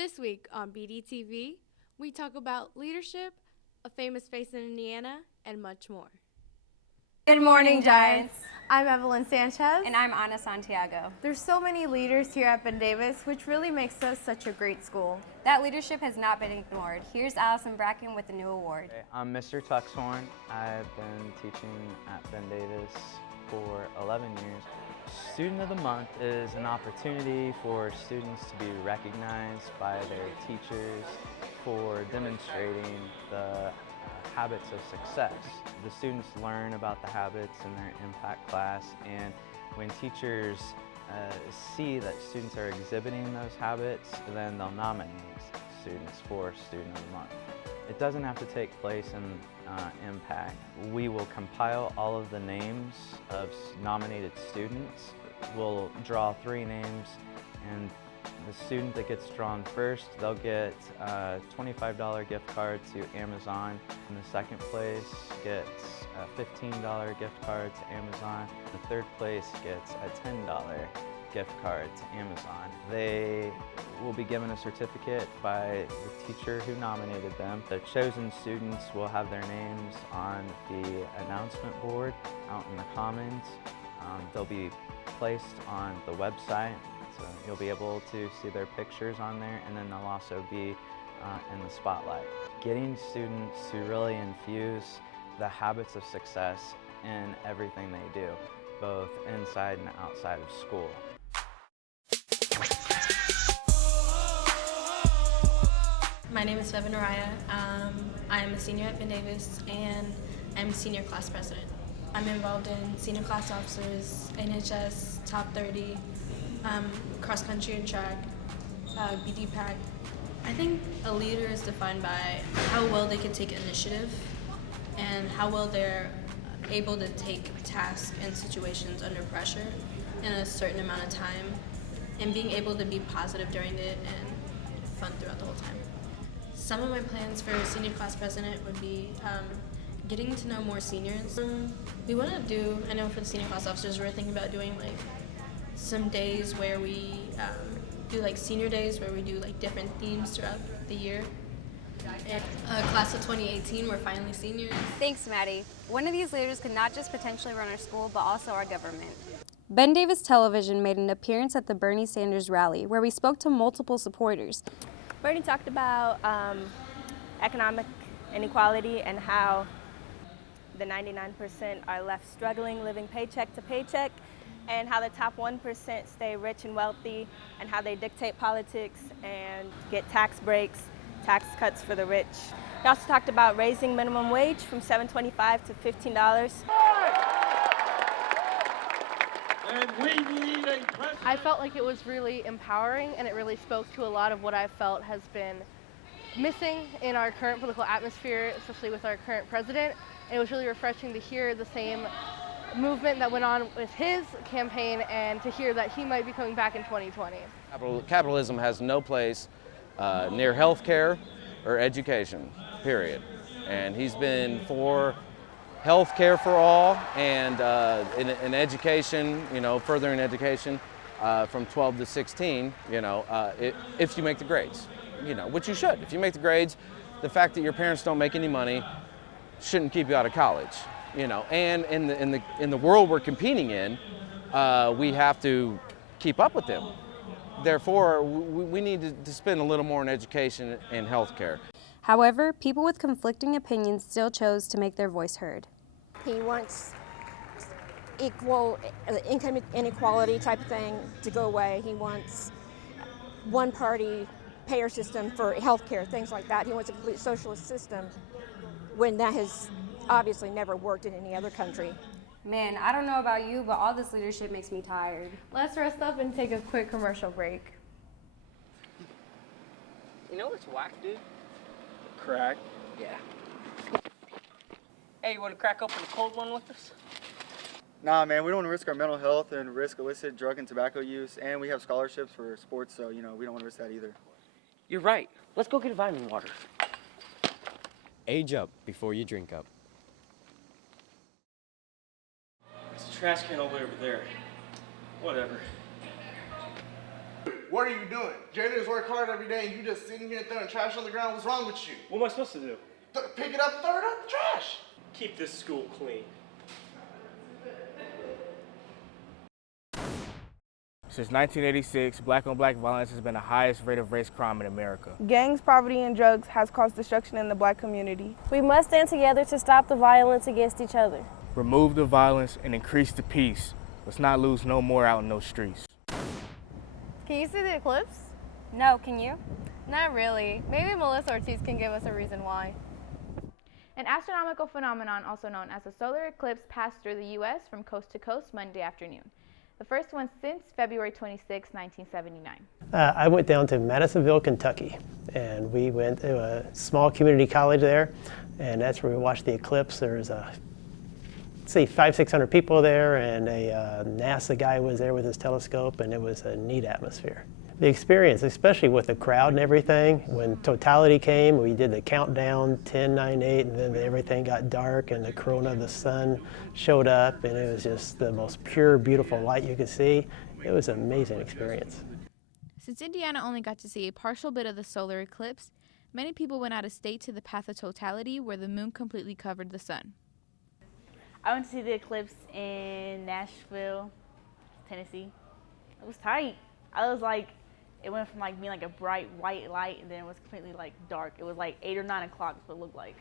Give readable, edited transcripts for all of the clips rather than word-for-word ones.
This week on BDTV, we talk about leadership, a famous face in Indiana, and much more. Good morning, Giants. I'm Evelyn Sanchez. And I'm Ana Santiago. There's so many leaders here at Ben Davis, which really makes us such a great school. That leadership has not been ignored. Here's Allison Bracken with a new award. I'm Mr. Tuxhorn. I've been teaching at Ben Davis for 11 years. Student of the Month is an opportunity for students to be recognized by their teachers for demonstrating the habits of success. The students learn about the habits in their impact class, and when teachers see that students are exhibiting those habits, then they'll nominate students for Student of the Month. It doesn't have to take place in impact. We will compile all of the names of nominated students. We'll draw 3 names, and the student that gets drawn first, they'll get a $25 gift card to Amazon. And the second place gets a $15 gift card to Amazon. The third place gets a $10 gift card to Amazon. They will be given a certificate by the teacher who nominated them. The chosen students will have their names on the announcement board out in the commons. They'll be placed on the website, so you'll be able to see their pictures on there, and then they'll also be in the spotlight. Getting students to really infuse the habits of success in everything they do, both inside and outside of school. My name is Bevan Araya. I am a senior at Ben Davis, and I'm senior class president. I'm involved in senior class officers, NHS, top 30, cross country and track, BD pack. I think a leader is defined by how well they can take initiative and how well they're able to take tasks and situations under pressure in a certain amount of time, and being able to be positive during it and fun throughout the whole time. Some of my plans for senior class president would be getting to know more seniors. We want to do, I know for the senior class officers, we're thinking about doing like some days where we do like senior days where we do like different themes throughout the year. And class of 2018, we're finally seniors. Thanks, Maddie. One of these leaders could not just potentially run our school, but also our government. Ben Davis Television made an appearance at the Bernie Sanders rally, where we spoke to multiple supporters. Bernie talked about economic inequality and how the 99% are left struggling, living paycheck to paycheck, and how the top 1% stay rich and wealthy, and how they dictate politics and get tax breaks, tax cuts for the rich. He also talked about raising minimum wage from $7.25 to $15. And we need a president. I felt like it was really empowering, and it really spoke to a lot of what I felt has been missing in our current political atmosphere, especially with our current president. And it was really refreshing to hear the same movement that went on with his campaign, and to hear that he might be coming back in 2020. Capitalism has no place near healthcare or education, period. And he's been for healthcare for all, and in education, furthering education from 12 to 16, if you make the grades, which you should. If you make the grades, the fact that your parents don't make any money shouldn't keep you out of college, and in the world we're competing in, we have to keep up with them. Therefore, we need to spend a little more on education and healthcare. However, people with conflicting opinions still chose to make their voice heard. He wants equal income inequality type of thing to go away. He wants one-party payer system for healthcare, things like that. He wants a complete socialist system, when that has obviously never worked in any other country. Man, I don't know about you, but all this leadership makes me tired. Let's rest up and take a quick commercial break. You know what's whack, dude? Crack. Yeah. Hey, you want to crack open a cold one with us? Nah, man, we don't want to risk our mental health and risk illicit drug and tobacco use, and we have scholarships for sports, so, we don't want to risk that either. You're right. Let's go get a vitamin water. Age up before you drink up. It's a trash can all the way over there. Whatever. what are you doing? Janitors work hard every day and you just sitting here throwing trash on the ground. What's wrong with you? What am I supposed to do? Pick it up, throw it up the trash. Keep this school clean. Since 1986, black-on-black violence has been the highest rate of race crime in America. Gangs, poverty, and drugs has caused destruction in the black community. We must stand together to stop the violence against each other. Remove the violence and increase the peace. Let's not lose no more out in those streets. Can you see the eclipse? No, can you? Not really. Maybe Melissa Ortiz can give us a reason why. An astronomical phenomenon also known as a solar eclipse passed through the U.S. from coast to coast Monday afternoon. The first one since February 26, 1979. I went down to Madisonville, Kentucky, and we went to a small community college there, and that's where we watched the eclipse. There was say 500-600 people there, and a NASA guy was there with his telescope, and it was a neat atmosphere. The experience, especially with the crowd and everything, when totality came, we did the countdown, 10, 9, 8, and then everything got dark and the corona of the sun showed up, and it was just the most pure, beautiful light you could see. It was an amazing experience. Since Indiana only got to see a partial bit of the solar eclipse, many people went out of state to the path of totality where the moon completely covered the sun. I went to see the eclipse in Nashville, Tennessee. It was tight. It went from being a bright white light, and then it was completely dark. It was 8 or 9 o'clock is what it looked like.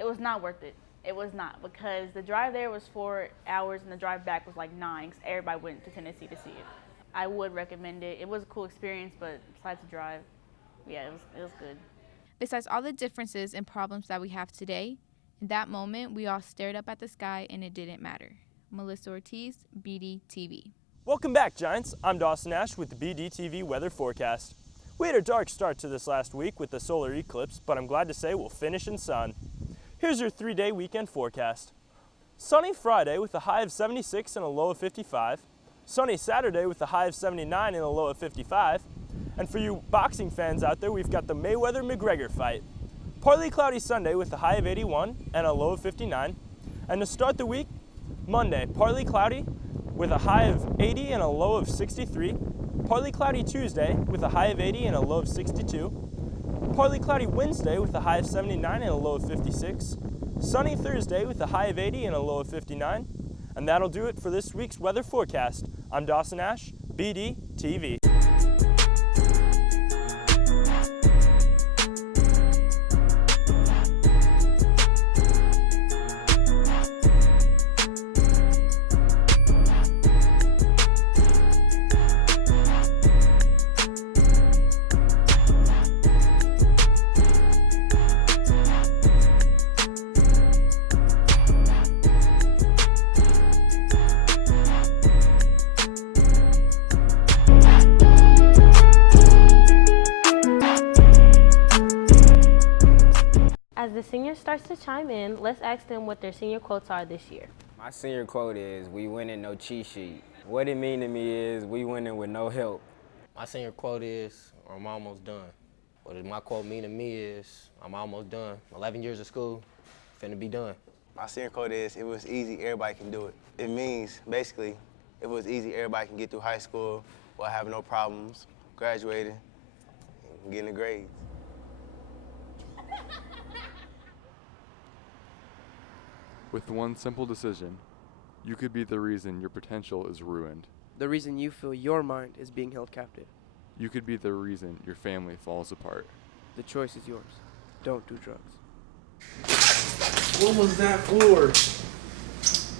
It was not worth it. It was not, because the drive there was 4 hours and the drive back was 9, because everybody went to Tennessee to see it. I would recommend it. It was a cool experience, but besides the drive, yeah, it was good. Besides all the differences and problems that we have today, in that moment, we all stared up at the sky and it didn't matter. Melissa Ortiz, BDTV. Welcome back, Giants. I'm Dawson Ash with the BDTV weather forecast. We had a dark start to this last week with the solar eclipse, but I'm glad to say we'll finish in sun. Here's your 3-day weekend forecast. Sunny Friday with a high of 76 and a low of 55. Sunny Saturday with a high of 79 and a low of 55. And for you boxing fans out there, we've got the Mayweather-McGregor fight. Partly cloudy Sunday with a high of 81 and a low of 59. And to start the week, Monday, partly cloudy with a high of 80 and a low of 63. Partly cloudy Tuesday with a high of 80 and a low of 62. Partly cloudy Wednesday with a high of 79 and a low of 56. Sunny Thursday with a high of 80 and a low of 59. And that'll do it for this week's weather forecast. I'm Dawson Ash, BDTV. As the senior starts to chime in, let's ask them what their senior quotes are this year. My senior quote is, "We winning, no cheat sheet." What it mean to me is, we winning with no help. My senior quote is, "I'm almost done." What my quote mean to me is, I'm almost done. 11 years of school, finna be done. My senior quote is, "If it was easy, everybody can do it." It means, basically, if it was easy, everybody can get through high school while having no problems, graduating, and getting a grade. With one simple decision, you could be the reason your potential is ruined. The reason you feel your mind is being held captive. You could be the reason your family falls apart. The choice is yours. Don't do drugs. What was that for?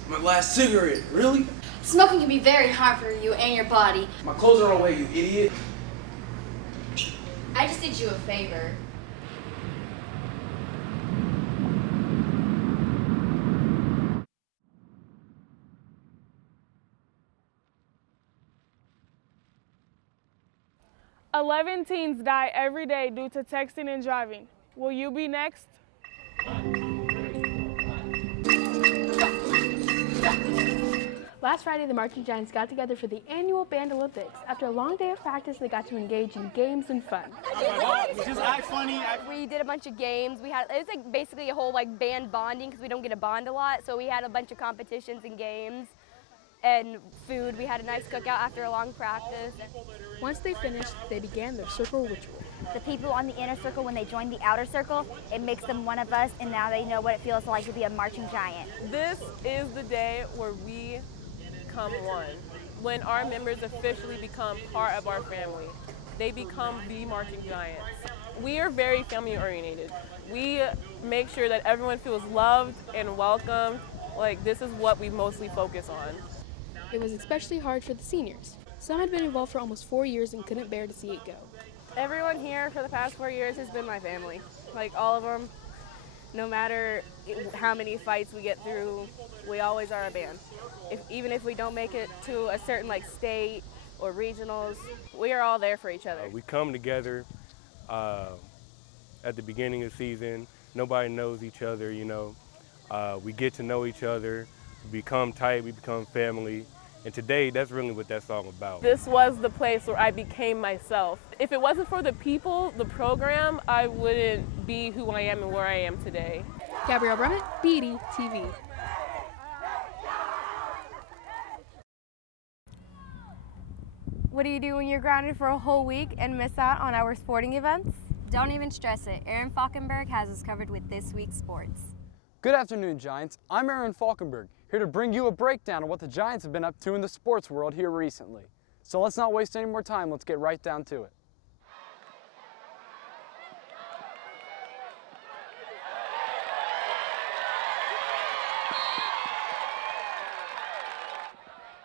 My last cigarette, really? Smoking can be very hard for you and your body. My clothes are on the way, you idiot. I just did you a favor. "11 teens die every day due to texting and driving. Will you be next?" Last Friday, the Marching Giants got together for the annual Band Olympics. After a long day of practice, they got to engage in games and fun. Just act funny. We did a bunch of games. It was basically a whole band bonding, because we don't get to bond a lot. So we had a bunch of competitions and games. and food. We had a nice cookout after a long practice. Once they finished, they began their circle ritual. The people on the inner circle, when they join the outer circle, it makes them one of us, and now they know what it feels like to be a marching giant. This is the day where we become one. When our members officially become part of our family, they become the marching giants. We are very family oriented. We make sure that everyone feels loved and welcomed. Like, this is what we mostly focus on. It was especially hard for the seniors. Some had been involved for almost 4 years and couldn't bear to see it go. Everyone here for the past 4 years has been my family. Like, all of them, no matter how many fights we get through, we always are a band. Even if we don't make it to a certain state or regionals, we are all there for each other. We come together at the beginning of the season. Nobody knows each other, you know. We get to know each other, we become tight, we become family. And today, that's really what that's all about. This was the place where I became myself. If it wasn't for the people, the program, I wouldn't be who I am and where I am today. Gabrielle Brummett, BD TV. What do you do when you're grounded for a whole week and miss out on our sporting events? Don't even stress it. Aaron Falkenberg has us covered with this week's sports. Good afternoon, Giants. I'm Aaron Falkenberg, here to bring you a breakdown of what the Giants have been up to in the sports world here recently. So let's not waste any more time, let's get right down to it.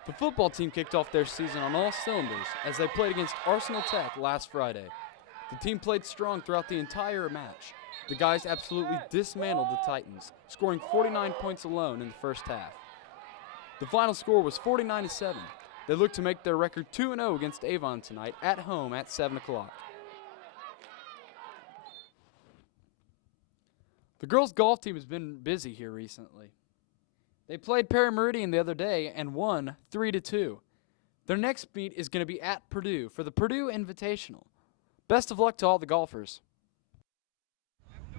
The football team kicked off their season on all cylinders as they played against Arsenal Tech last Friday. The team played strong throughout the entire match. The guys absolutely dismantled the Titans, scoring 49 points alone in the first half. The final score was 49-7. They look to make their record 2-0 against Avon tonight at home at 7 o'clock. The girls' golf team has been busy here recently. They played Perry Meridian the other day and won 3-2. Their next meet is going to be at Purdue for the Purdue Invitational. Best of luck to all the golfers.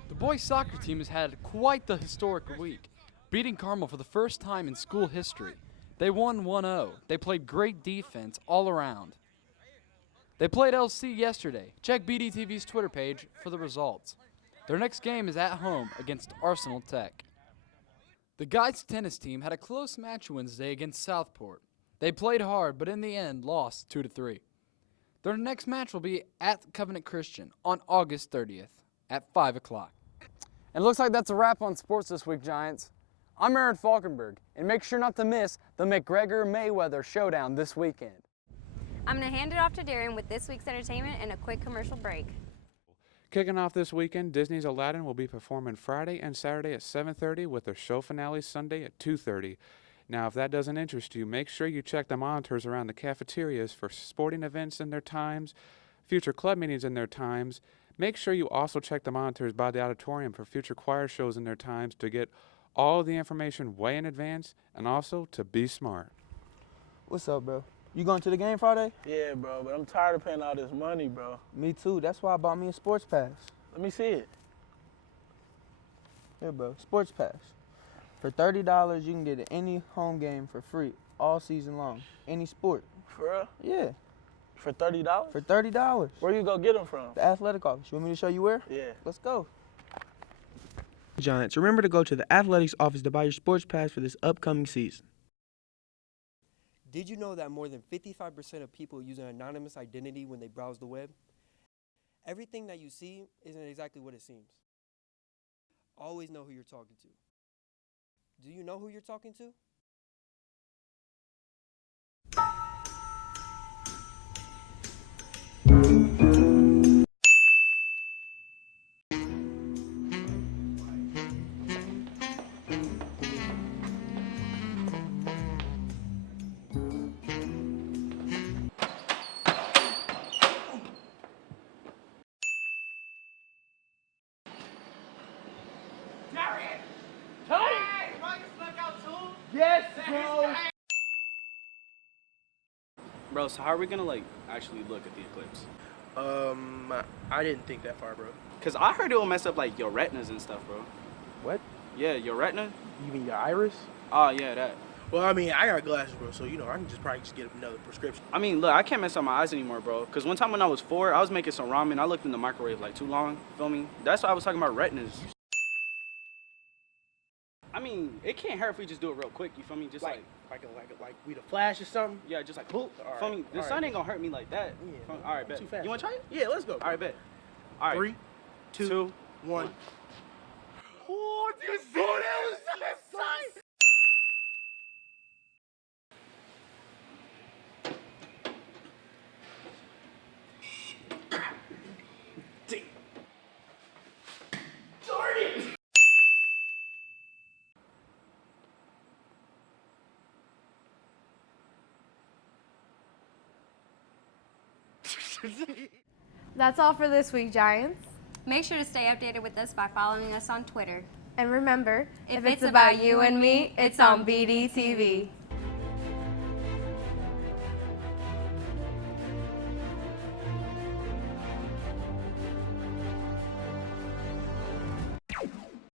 The boys' soccer team has had quite the historic week, beating Carmel for the first time in school history. They won 1-0. They played great defense all around. They played LC yesterday. Check BDTV's Twitter page for the results. Their next game is at home against Arsenal Tech. The guys' tennis team had a close match Wednesday against Southport. They played hard, but in the end lost 2-3. Their next match will be at Covenant Christian on August 30th at 5 o'clock. And it looks like that's a wrap on sports this week, Giants. I'm Aaron Falkenberg, and make sure not to miss the McGregor-Mayweather showdown this weekend. I'm going to hand it off to Darren with this week's entertainment and a quick commercial break. Kicking off this weekend, Disney's Aladdin will be performing Friday and Saturday at 7:30 with their show finale Sunday at 2:30. Now, if that doesn't interest you, make sure you check the monitors around the cafeterias for sporting events in their times, future club meetings in their times. Make sure you also check the monitors by the auditorium for future choir shows in their times to get all the information way in advance and also to be smart. What's up, bro? You going to the game Friday? Yeah, bro, but I'm tired of paying all this money, bro. Me too. That's why I bought me a sports pass. Let me see it. Here, bro. Sports pass. For $30, you can get any home game for free all season long. Any sport. For real? Yeah. For $30? For $30. Where you go get them from? The athletic office. You want me to show you where? Yeah. Let's go. Giants, remember to go to the athletics office to buy your sports pass for this upcoming season. Did you know that more than 55% of people use an anonymous identity when they browse the web? Everything that you see isn't exactly what it seems. Always know who you're talking to. Do you know who you're talking to? Yes, bro. Bro, so how are we gonna actually look at the eclipse? I didn't think that far, bro. Cause I heard it will mess up your retinas and stuff, bro. What? Yeah, your retina. You mean your iris? Oh yeah, that. Well, I mean, I got glasses, bro, so, I can probably get another prescription. I mean, look, I can't mess up my eyes anymore, bro. Because one time when I was 4, I was making some ramen. I looked in the microwave like too long, feel me? That's why I was talking about retinas. I mean, it can't hurt if we just do it real quick, you feel me? Just like we the Flash or something? yeah, just like, boop, All feel right, me? The all sun right. ain't gonna hurt me like that. Yeah, All right, bet. too fast. You wanna try it? Yeah, let's go. All right, bet. All right. 3, 2, 1. Oh, you saw that was exciting. That's all for this week, Giants. Make sure to stay updated with us by following us on Twitter. And remember, if it's about you and me, it's on BDTV.